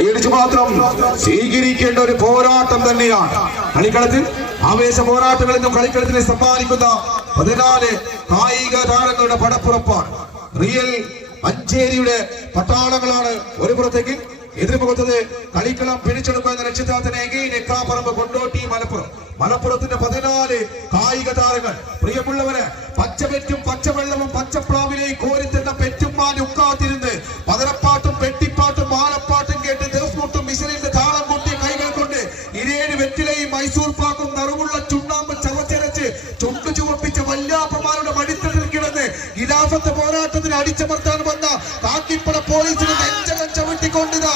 കൈയടിച്ച് മാത്രം സ്വീകരിക്കേണ്ട ഒരു പോരാട്ടം തന്നെയാണ്. കളിക്കളത്തിൽ ആവേശ പോരാട്ടങ്ങളിൽ നിന്നും കളിക്കളത്തിനെ സമ്മാനിക്കുന്ന 14 കായിക താരങ്ങളുടെ പടപ്പുറപ്പാണ്. റിയൽ മഞ്ചേരിയുടെ പട്ടാളങ്ങളാണ് ഒരു പുറത്തേക്ക്, എതിർമുഖത്തത് കളിക്കളം പിടിച്ചെടുക്കുക എന്ന ലക്ഷ്യത്തിനെ നെക്കാപ്പറമ്പ് കൊണ്ടോട്ടി മലപ്പുറത്തിന്റെ 14 കായിക താരങ്ങൾ. പ്രിയമുള്ളവരെ, പച്ചവെറ്റും പച്ചവെള്ളവും പച്ചപ്ലാവിലേക്ക് കോരിത്തന്ന പെറ്റുമാൻ ഉക്കാത്തിരുന്ന് പതരപ്പാട്ടും പെട്ടിപ്പാട്ടും മാലപ്പാട്ടും കേട്ട് ദേവസ്മുട്ടും മിശ്രയുടെ താളം കൊട്ടിയ കൈകൾ കൊണ്ട് 7 വെറ്റിലയും മൈസൂർ പാക്കും നിറവുള്ള ചുണ്ണാമ്പ് ചവച്ചരച്ച് ചുണ്ടു ചുവപ്പിച്ച വല്യാപ്പന്മാരുടെ മടിത്തട്ടിൽ കിടന്ന് ഖിലാഫത്ത് പോരാട്ടത്തിന് അടിച്ചമർത്താൻ വന്ന കാക്കിപ്പട പോലീസിന് നെഞ്ചകം ചവിട്ടിക്കൊണ്ടിതാ